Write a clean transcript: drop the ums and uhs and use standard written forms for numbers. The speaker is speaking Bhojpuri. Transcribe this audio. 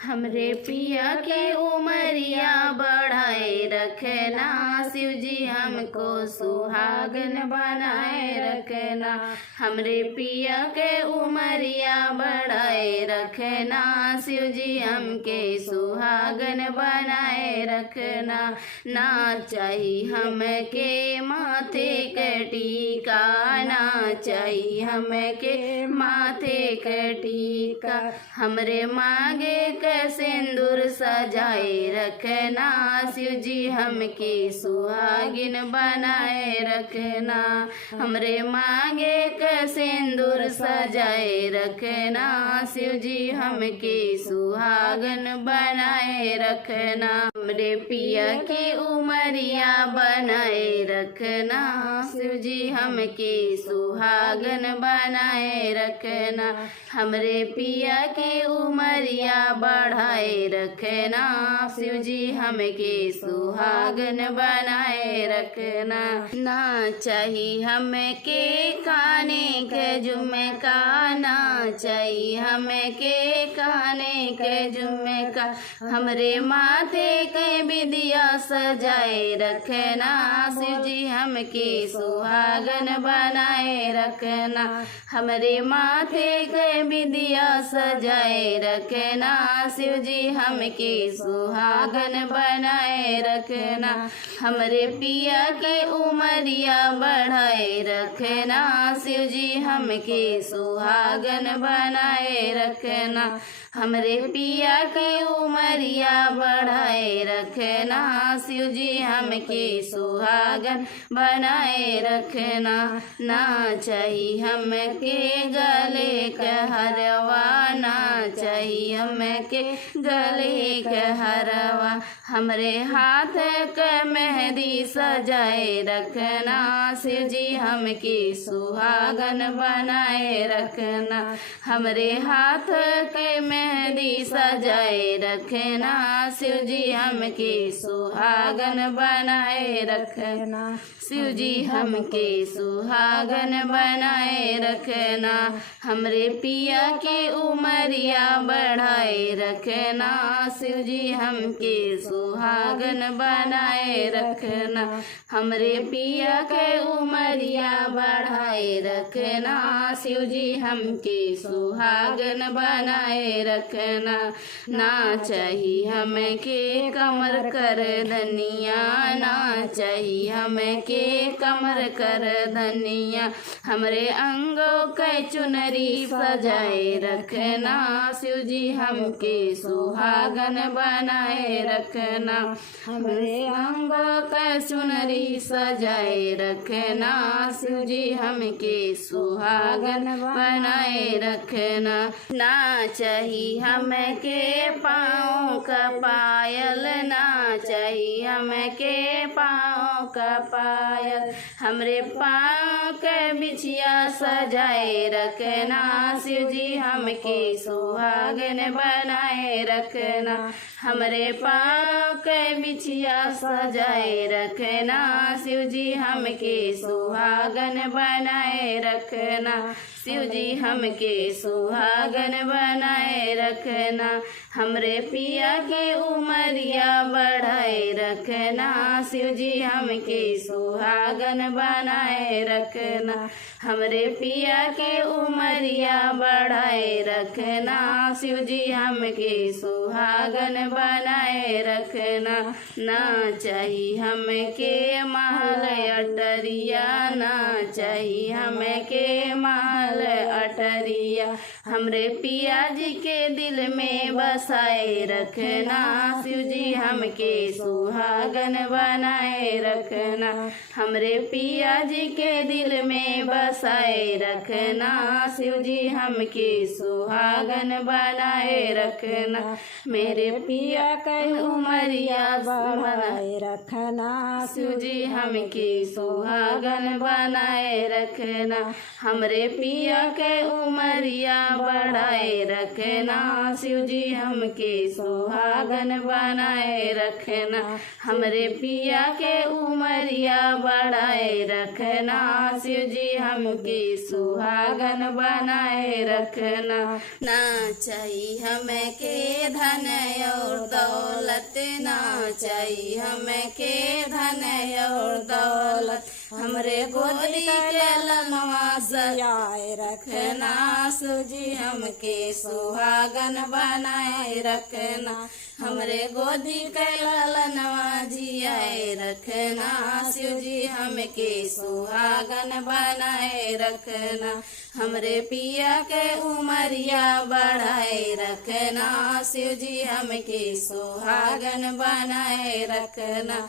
हमरे पिया के उमरिया बढ़ाए रखना, शिव जी हमको सुहागन बनाए रखना। हमरे पिया के उमरिया बढ़ाए रखना, शिव जी हमके सुहागन बनाए रखना। ना चाहिए हमके माथे के टीका, ना चाहिए हमके माथे के टीका। हमरे मांगे के सिंदूर सजाए रखना, शिव जी हमके सुहागिन बनाए रखना। हमरे मांगे के सिंदूर सजाए रखना, शिव जी हमके सुहागन बनाए रखना। हमरे पिया की उमरिया बनाए रखना, शिव जी हमके सुहागन बनाए रखना। हमरे पिया की उमरिया बढ़ाए रखना, शिव जी हमके सुहागन बनाए रखना। ना चाहिए हमके काने के झुमका, ना चाहिए हमके काने के झुमका। हमरे माथे के बिंदिया सजाए रखना, शिव जी हमके सुहागन बनाए रखना। हमरे माथे के बिंदिया सजाए रखना, शिव जी हमके सुहागन बनाए रखना। हमरे पिया के उमरिया बढ़ाए रखना, शिव जी हमके सुहागन बनाए रखना। हमरे पिया के उमरिया बढ़ाए रखना, शिव जी हमके सुहागन बनाए रखना। ना चाहिए हमके गले के हरवा, ना चाहिए हमके गले के हरवा। हमरे हाथ के मेहंदी सजाए रखना, शिव जी हमके सुहागन बनाए रखना। हमरे हाथ के मेहंदी सजाए रखना, शिव जी हमके सुहागन बनाए रखना। शिव जी हमके सुहागन बनाए रखना। हमरे पिया के उमरिया बढ़ाए रखना, शिव जी हमके सुहागन बनाए रखना। हमरे पिया के उमरिया बढ़ाए रखना, शिव जी हमके सुहागन बनाए रखना। ना चाहिए हमके कमर कर धनिया, ना चाहिए हमके कमर कर धनिया। हमरे अंगों के चुनरी सजाए रखना, शिव जी हमके सुहागन बनाए रखना। हमरे अंगों के चुनरी सजाए रखना, शिव जी हमके सुहागन बनाए रखना। ना चाहिए हमके पाँव का पायल, ना चाहिए हमके पाँव का पायल। हमरे पाँव के बिछिया सजाए रखना, शिव जी हमके सुहागन बनाए रखना। हमरे पाँव के बिछिया सजाए रखना, शिव जी हमके सुहागन बनाए रखना। शिव जी हमके सुहागन बनाए रखना। हमरे पिया के उमरिया बढ़ाए रखना, शिव जी हमके सुहागन बनाए रखना। हमरे पिया के उमरिया बढ़ाए रखना, शिव जी हमके सुहागन बनाए रखना। ना चाहिए हमके महल अटरिया, ना चाहिए हमके महल अटरिया। हमरे पिया जी के दिल में बसाए रखना, शिव जी हमके सुहागन बनाए रखना। हमरे पिया जी के दिल में बसाए रखना, शिव जी हमके सुहागन बनाए रखना। मेरे पिया के उमरिया बनाए रखना, शिव जी हमके सुहागन बनाए रखना। हमरे पिया के उमरिया बढ़ाए रखना, शिव जी हमके सुहागन बनाए रखना। हमरे पिया के उमरिया बढ़ाए रखना शिव जी हमके सुहागन बनाए रखना। ना चाहिए हमें के धन और दौलत, ना चाहिए हमें के धन और दौलत, हमरे गोदी के ललनवा सजाए रखना शिव जी हमके सुहागन बनाए रखना। हमरे गोदी के ललनवा जियाए रखना शिव जी हमके सुहागन बनाए रखना। हमरे पिया के उमरिया बढ़ाए रखना शिव जी हमके सुहागन बनाए रखना।